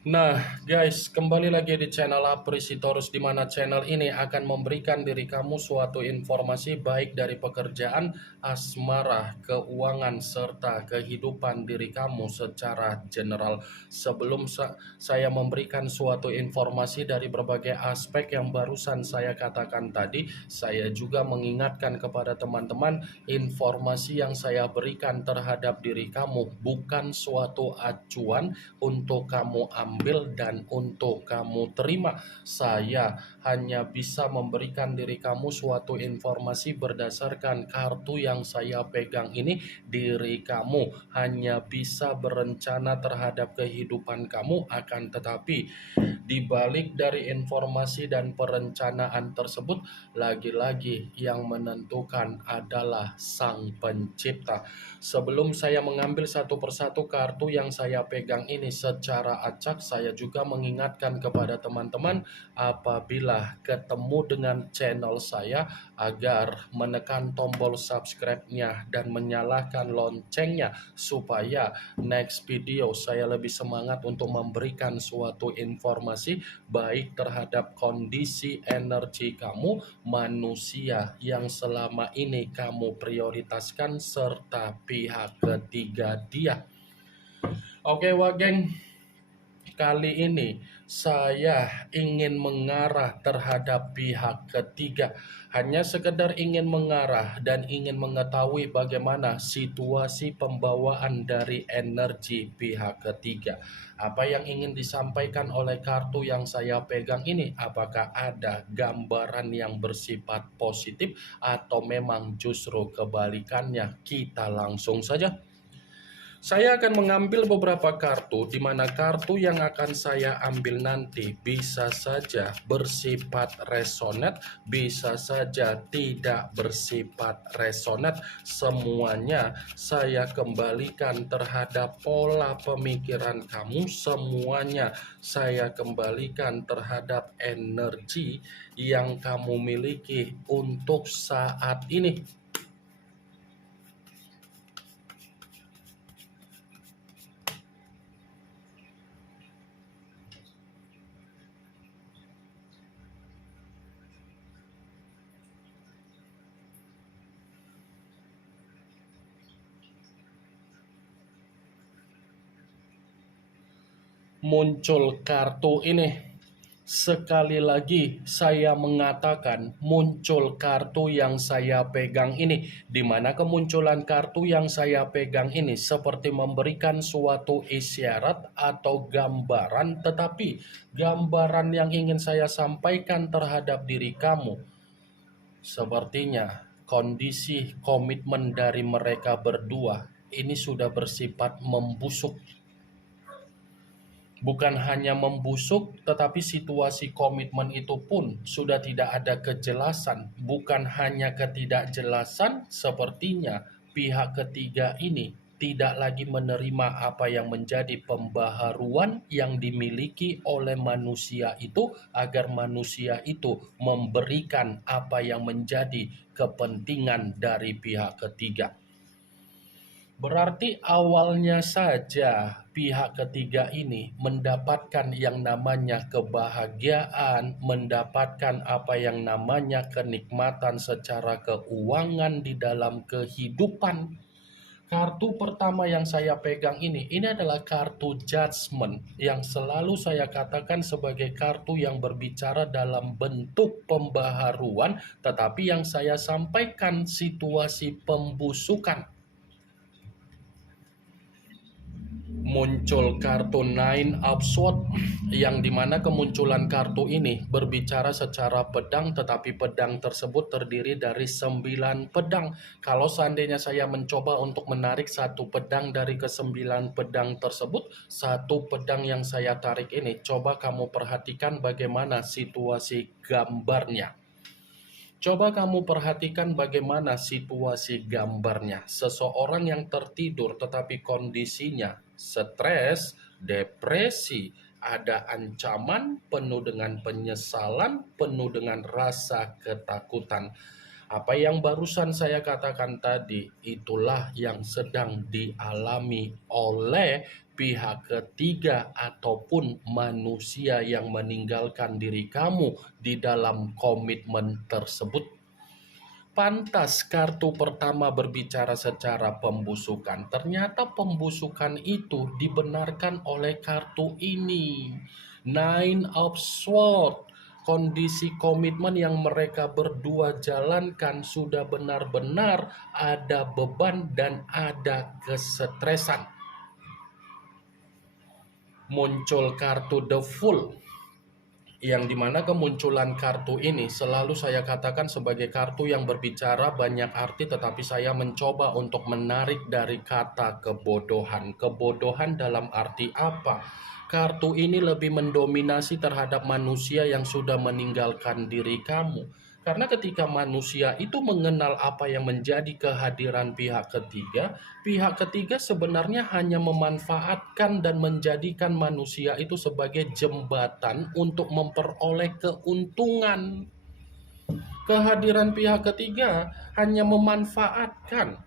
Nah, guys, kembali lagi di channel Aprisitorus, di mana channel ini akan memberikan diri kamu suatu informasi baik dari pekerjaan, asmara, keuangan, serta kehidupan diri kamu secara general. Sebelum saya memberikan suatu informasi dari berbagai aspek yang barusan saya katakan tadi, saya juga mengingatkan kepada teman-teman, informasi yang saya berikan terhadap diri kamu bukan suatu acuan untuk kamu ambil dan untuk kamu terima. Saya hanya bisa memberikan diri kamu suatu informasi berdasarkan kartu yang saya pegang ini. Diri kamu hanya bisa berencana terhadap kehidupan kamu, akan tetapi di balik dari informasi dan perencanaan tersebut, lagi-lagi yang menentukan adalah Sang Pencipta. Sebelum saya mengambil satu persatu kartu yang saya pegang ini secara acak, saya juga mengingatkan kepada teman-teman apabila ketemu dengan channel saya agar menekan tombol subscribe-nya dan menyalakan loncengnya supaya next video saya lebih semangat untuk memberikan suatu informasi baik terhadap kondisi energi kamu, manusia yang selama ini kamu prioritaskan, serta pihak ketiga dia. Oke, Wageng, kali ini saya ingin mengarah terhadap pihak ketiga. Hanya sekedar ingin mengarah dan ingin mengetahui bagaimana situasi pembawaan dari energi pihak ketiga. Apa yang ingin disampaikan oleh kartu yang saya pegang ini? Apakah ada gambaran yang bersifat positif atau memang justru kebalikannya? Kita langsung saja. Saya akan mengambil beberapa kartu, di mana kartu yang akan saya ambil nanti bisa saja bersifat resonate, bisa saja tidak bersifat resonate. Semuanya saya kembalikan terhadap pola pemikiran kamu, semuanya saya kembalikan terhadap energi yang kamu miliki untuk saat ini. Muncul kartu ini. Sekali lagi saya mengatakan muncul kartu yang saya pegang ini, di mana kemunculan kartu yang saya pegang ini seperti memberikan suatu isyarat atau gambaran, tetapi gambaran yang ingin saya sampaikan terhadap diri kamu sepertinya kondisi komitmen dari mereka berdua ini sudah bersifat membusuk. Bukan hanya membusuk, tetapi situasi komitmen itu pun sudah tidak ada kejelasan. Bukan hanya ketidakjelasan, sepertinya pihak ketiga ini tidak lagi menerima apa yang menjadi pembaharuan yang dimiliki oleh manusia itu, agar manusia itu memberikan apa yang menjadi kepentingan dari pihak ketiga. Berarti awalnya saja pihak ketiga ini mendapatkan yang namanya kebahagiaan, mendapatkan apa yang namanya kenikmatan secara keuangan di dalam kehidupan. Kartu pertama yang saya pegang ini adalah kartu Judgment, yang selalu saya katakan sebagai kartu yang berbicara dalam bentuk pembaharuan, tetapi yang saya sampaikan situasi pembusukan. Muncul kartu Nine of Swords, yang dimana kemunculan kartu ini berbicara secara pedang, tetapi pedang tersebut terdiri dari 9 pedang. Kalau seandainya saya mencoba untuk menarik satu pedang dari ke-9 pedang tersebut, satu pedang yang saya tarik ini, coba kamu perhatikan bagaimana situasi gambarnya. Coba kamu perhatikan bagaimana situasi gambarnya. Seseorang yang tertidur tetapi kondisinya stres, depresi, ada ancaman, penuh dengan penyesalan, penuh dengan rasa ketakutan. Apa yang barusan saya katakan tadi, itulah yang sedang dialami oleh pihak ketiga ataupun manusia yang meninggalkan diri kamu di dalam komitmen tersebut. Pantas kartu pertama berbicara secara pembusukan. Ternyata pembusukan itu dibenarkan oleh kartu ini. Nine of Swords. Kondisi komitmen yang mereka berdua jalankan sudah benar-benar ada beban dan ada kesetresan. Muncul kartu The Fool, yang dimana kemunculan kartu ini selalu saya katakan sebagai kartu yang berbicara banyak arti, tetapi saya mencoba untuk menarik dari kata kebodohan. Kebodohan dalam arti apa? Kartu ini lebih mendominasi terhadap manusia yang sudah meninggalkan diri kamu. Karena ketika manusia itu mengenal apa yang menjadi kehadiran pihak ketiga sebenarnya hanya memanfaatkan dan menjadikan manusia itu sebagai jembatan untuk memperoleh keuntungan. Kehadiran pihak ketiga hanya memanfaatkan,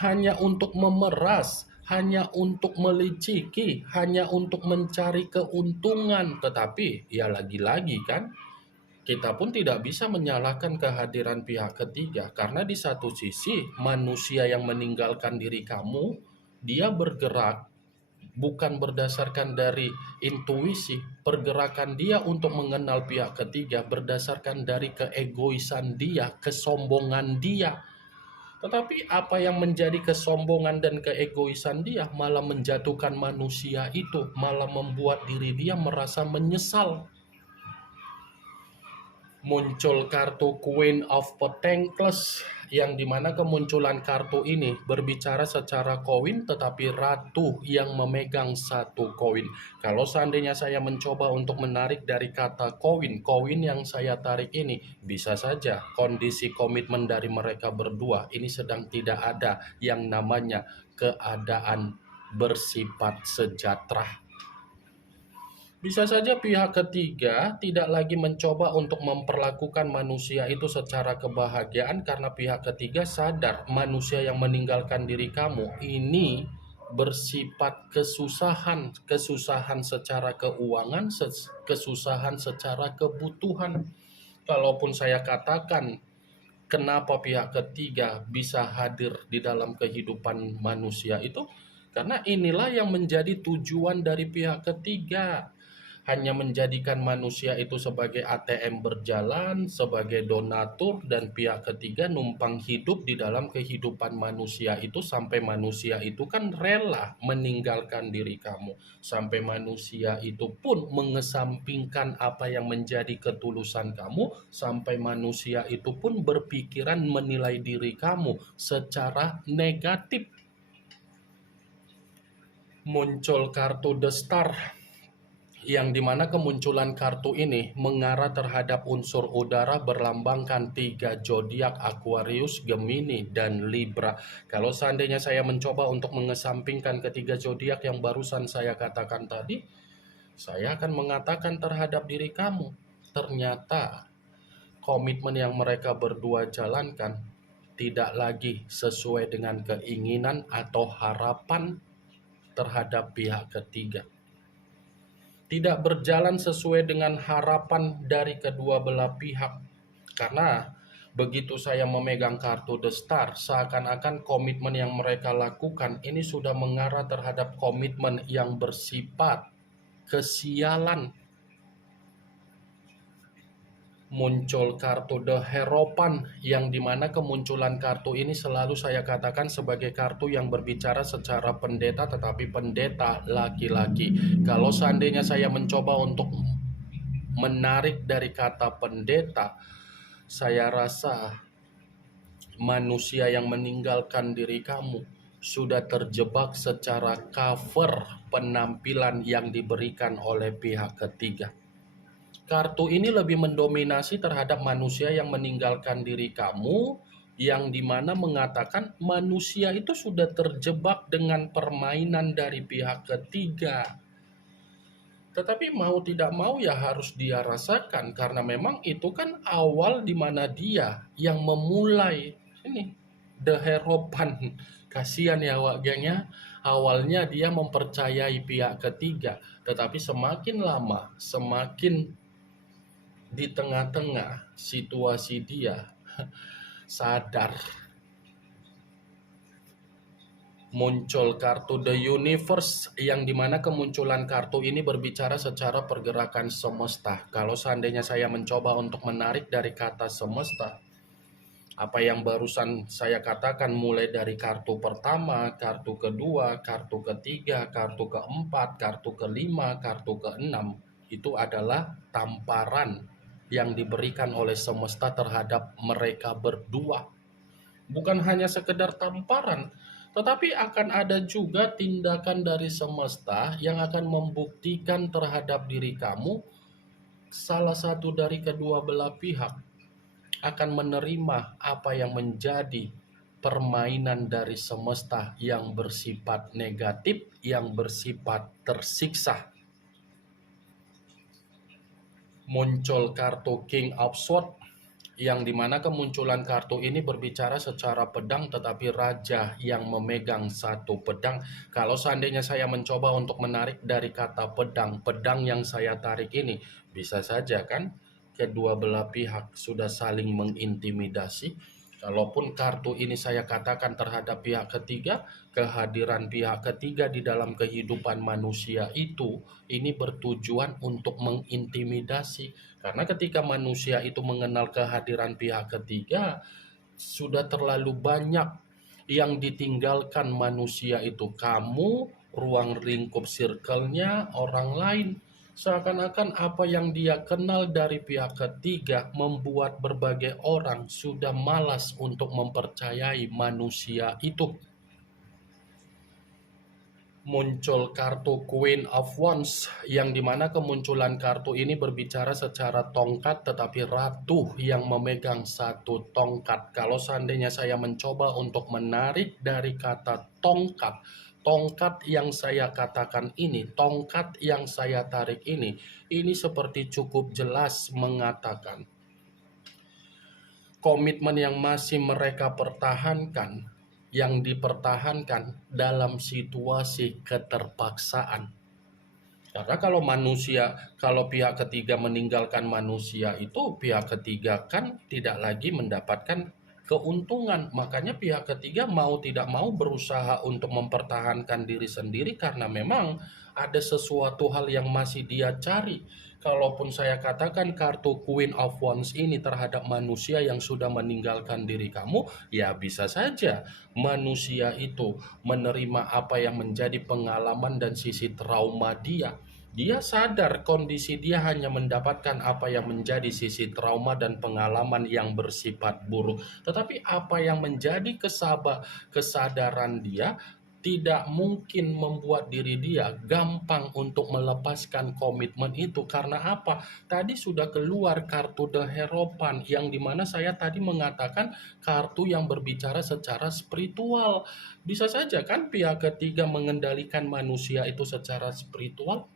hanya untuk memeras, hanya untuk meliciki, hanya untuk mencari keuntungan. Tetapi ya lagi-lagi kan, kita pun tidak bisa menyalahkan kehadiran pihak ketiga, karena di satu sisi manusia yang meninggalkan diri kamu, dia bergerak bukan berdasarkan dari intuisi. Pergerakan dia untuk mengenal pihak ketiga berdasarkan dari keegoisan dia, kesombongan dia. Tetapi apa yang menjadi kesombongan dan keegoisan dia malah menjatuhkan manusia itu, malah membuat diri dia merasa menyesal. Muncul kartu Queen of Pentacles, yang dimana kemunculan kartu ini berbicara secara koin, tetapi ratu yang memegang satu koin. Kalau seandainya saya mencoba untuk menarik dari kata koin yang saya tarik ini, bisa saja kondisi komitmen dari mereka berdua ini sedang tidak ada yang namanya keadaan bersifat sejahtera. Bisa saja pihak ketiga tidak lagi mencoba untuk memperlakukan manusia itu secara kebahagiaan, karena pihak ketiga sadar manusia yang meninggalkan diri kamu ini bersifat kesusahan secara keuangan, kesusahan secara kebutuhan. Kalaupun saya katakan kenapa pihak ketiga bisa hadir di dalam kehidupan manusia itu, karena inilah yang menjadi tujuan dari pihak ketiga. Hanya menjadikan manusia itu sebagai ATM berjalan, sebagai donatur, dan pihak ketiga numpang hidup di dalam kehidupan manusia itu sampai manusia itu kan rela meninggalkan diri kamu. Sampai manusia itu pun mengesampingkan apa yang menjadi ketulusan kamu, sampai manusia itu pun berpikiran menilai diri kamu secara negatif. Muncul kartu The Star, yang dimana kemunculan kartu ini mengarah terhadap unsur udara berlambangkan 3 zodiak Aquarius, Gemini, dan Libra. Kalau seandainya saya mencoba untuk mengesampingkan ketiga zodiak yang barusan saya katakan tadi, saya akan mengatakan terhadap diri kamu, ternyata komitmen yang mereka berdua jalankan tidak lagi sesuai dengan keinginan atau harapan terhadap pihak ketiga. Tidak berjalan sesuai dengan harapan dari kedua belah pihak. Karena begitu saya memegang kartu The Star, seakan-akan komitmen yang mereka lakukan ini sudah mengarah terhadap komitmen yang bersifat kesialan. Muncul kartu The Hierophant, yang dimana kemunculan kartu ini selalu saya katakan sebagai kartu yang berbicara secara pendeta, tetapi pendeta laki-laki. Kalau seandainya saya mencoba untuk menarik dari kata pendeta, saya rasa manusia yang meninggalkan diri kamu sudah terjebak secara cover penampilan yang diberikan oleh pihak ketiga. Kartu ini lebih mendominasi terhadap manusia yang meninggalkan diri kamu, yang dimana mengatakan manusia itu sudah terjebak dengan permainan dari pihak ketiga. Tetapi mau tidak mau ya harus dia rasakan karena memang itu kan awal di mana dia yang memulai ini the harapan. Kasihan ya Wak Geng ya. Awalnya dia mempercayai pihak ketiga, tetapi semakin lama, semakin di tengah-tengah situasi dia sadar, muncul kartu The Universe yang dimana kemunculan kartu ini berbicara secara pergerakan semesta. Kalau seandainya saya mencoba untuk menarik dari kata semesta, apa yang barusan saya katakan mulai dari kartu pertama, kartu kedua, kartu ketiga, kartu keempat, kartu kelima, kartu keenam, itu adalah tamparan yang diberikan oleh semesta terhadap mereka berdua. Bukan hanya sekedar tamparan, tetapi akan ada juga tindakan dari semesta yang akan membuktikan terhadap diri kamu salah satu dari kedua belah pihak akan menerima apa yang menjadi permainan dari semesta yang bersifat negatif, yang bersifat tersiksa. Muncul kartu King of Swords yang dimana kemunculan kartu ini berbicara secara pedang tetapi raja yang memegang satu pedang. Kalau seandainya saya mencoba untuk menarik dari kata pedang, pedang yang saya tarik ini bisa saja kan kedua belah pihak sudah saling mengintimidasi. Kalaupun kartu ini saya katakan terhadap pihak ketiga, kehadiran pihak ketiga di dalam kehidupan manusia itu ini bertujuan untuk mengintimidasi. Karena ketika manusia itu mengenal kehadiran pihak ketiga, sudah terlalu banyak yang ditinggalkan manusia itu. Kamu, ruang lingkup circle-nya, orang lain. Seakan-akan apa yang dia kenal dari pihak ketiga membuat berbagai orang sudah malas untuk mempercayai manusia itu. Muncul kartu Queen of Wands yang dimana kemunculan kartu ini berbicara secara tongkat tetapi ratu yang memegang satu tongkat. Kalau seandainya saya mencoba untuk menarik dari kata tongkat, tongkat yang saya katakan ini, tongkat yang saya tarik ini seperti cukup jelas mengatakan komitmen yang masih mereka pertahankan, yang dipertahankan dalam situasi keterpaksaan. Karena kalau pihak ketiga meninggalkan manusia itu, pihak ketiga kan tidak lagi mendapatkan keuntungan. Makanya pihak ketiga mau tidak mau berusaha untuk mempertahankan diri sendiri karena memang ada sesuatu hal yang masih dia cari. Kalaupun saya katakan kartu Queen of Wands ini terhadap manusia yang sudah meninggalkan diri kamu, ya bisa saja manusia itu menerima apa yang menjadi pengalaman dan sisi trauma dia. Dia sadar kondisi dia hanya mendapatkan apa yang menjadi sisi trauma dan pengalaman yang bersifat buruk. Tetapi apa yang menjadi kesadaran dia tidak mungkin membuat diri dia gampang untuk melepaskan komitmen itu. Karena apa? Tadi sudah keluar kartu The Hierophant yang dimana saya tadi mengatakan kartu yang berbicara secara spiritual. Bisa saja kan pihak ketiga mengendalikan manusia itu secara spiritual.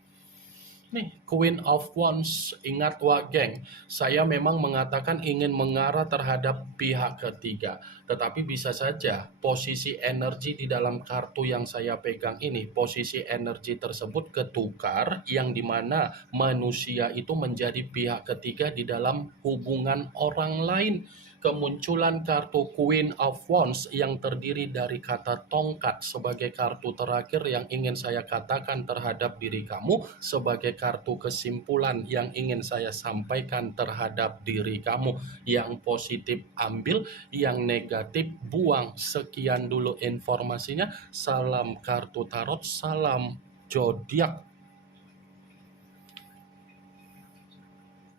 Nih, Queen of Wands, ingat Wak Geng, saya memang mengatakan ingin mengarah terhadap pihak ketiga. Tetapi bisa saja posisi energi di dalam kartu yang saya pegang ini, posisi energi tersebut ketukar yang dimana manusia itu menjadi pihak ketiga di dalam hubungan orang lain. Kemunculan kartu Queen of Wands yang terdiri dari kata tongkat sebagai kartu terakhir yang ingin saya katakan terhadap diri kamu, sebagai kartu kesimpulan yang ingin saya sampaikan terhadap diri kamu. Yang positif ambil, yang negatif buang. Sekian dulu informasinya. Salam kartu tarot, salam zodiak.